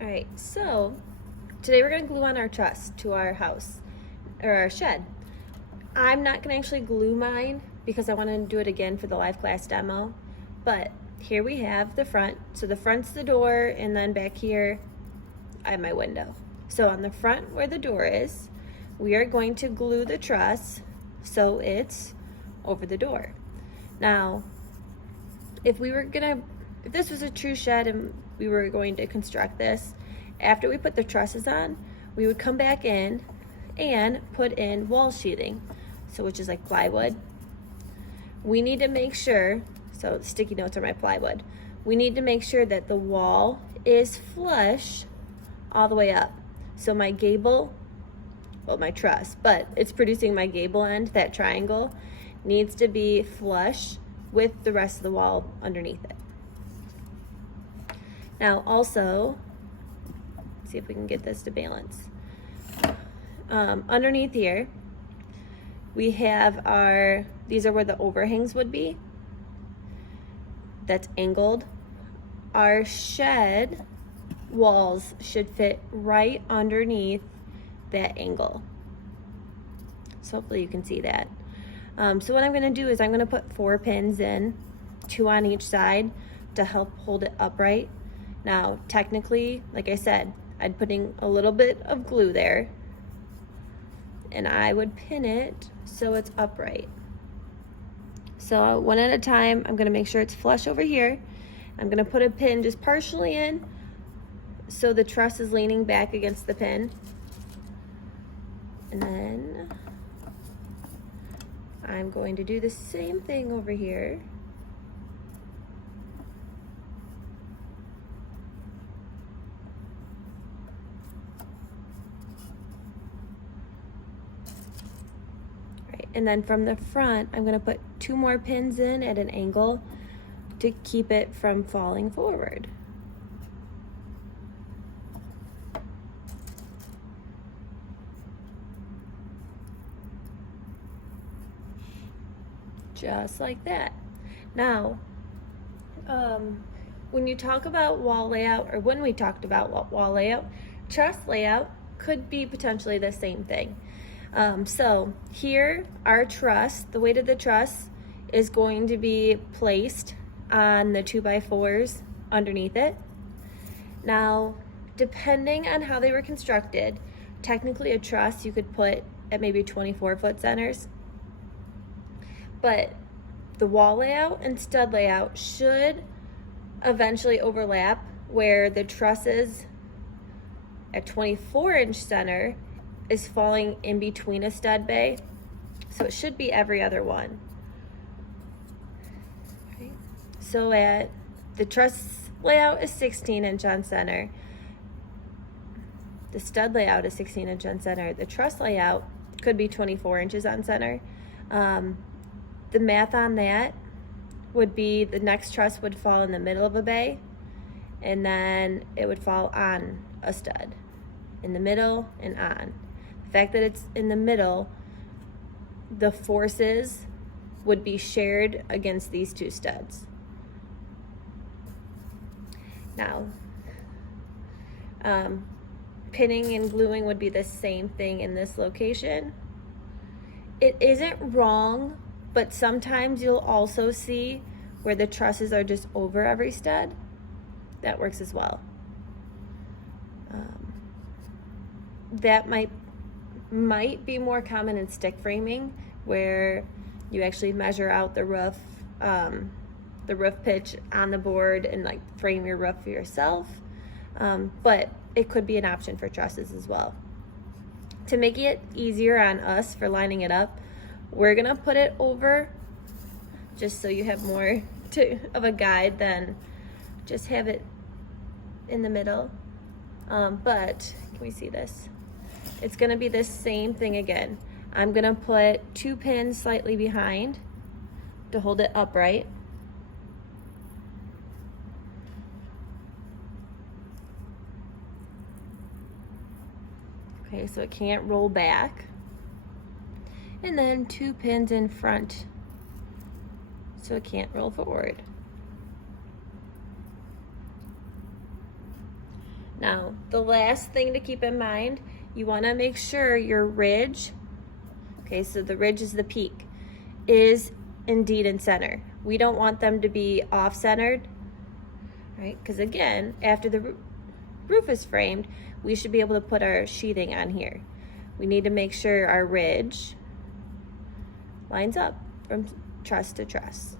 All right, so today we're gonna glue on our truss to our house, or our shed. I'm not gonna actually glue mine because I wanna do it again for the live class demo, but here we have the front. So the front's the door, and then back here, I have my window. So on the front where the door is, we are going to glue the truss so it's over the door. Now, if this was a true shed and we were going to construct this, after we put the trusses on, we would come back in and put in wall sheathing, so which is like plywood. We need to make sure, so sticky notes are my plywood. We need to make sure that the wall is flush all the way up. So my gable, well, my truss, but it's producing my gable end, that triangle, needs to be flush with the rest of the wall underneath it. Now also, see if we can get this to balance. Underneath here, we have these are where the overhangs would be. That's angled. Our shed walls should fit right underneath that angle. So hopefully you can see that. So what I'm gonna do is I'm gonna put 4 pins in, 2 on each side to help hold it upright. Now, technically, like I said, I'd putting a little bit of glue there and I would pin it so it's upright. So one at a time, I'm gonna make sure it's flush over here. I'm gonna put a pin just partially in so the truss is leaning back against the pin. And then I'm going to do the same thing over here. And then from the front, I'm gonna put 2 more pins in at an angle to keep it from falling forward. Just like that. Now, when you talk about wall layout, or when we talked about wall layout, truss layout could be potentially the same thing. So here, our truss, the weight of the truss is going to be placed on the 2x4s underneath it. Now, depending on how they were constructed, technically a truss you could put at maybe 24-foot centers, but the wall layout and stud layout should eventually overlap, where the trusses at 24-inch center is falling in between a stud bay. So it should be every other one. Okay. So at the truss layout is 16-inch on center. The stud layout is 16-inch on center. The truss layout could be 24 inches on center. The math on that would be the next truss would fall in the middle of a bay, and then it would fall on a stud, in the middle and on. The fact that it's in the middle, the forces would be shared against these 2 studs. Now, pinning and gluing would be the same thing in this location. It isn't wrong, but sometimes you'll also see where the trusses are just over every stud. That works as well. That might be more common in stick framing, where you actually measure out the roof pitch on the board and like frame your roof for yourself. But it could be an option for trusses as well. To make it easier on us for lining it up, we're gonna put it over, just so you have more of a guide than just have it in the middle. But can we see this? It's gonna be the same thing again. I'm gonna put 2 pins slightly behind to hold it upright. Okay, so it can't roll back. And then 2 pins in front so it can't roll forward. Now, the last thing to keep in mind, you want to make sure your ridge, okay, so the ridge is the peak, is indeed in center. We don't want them to be off-centered, right? Because again, after the roof is framed, we should be able to put our sheathing on here. We need to make sure our ridge lines up from truss to truss.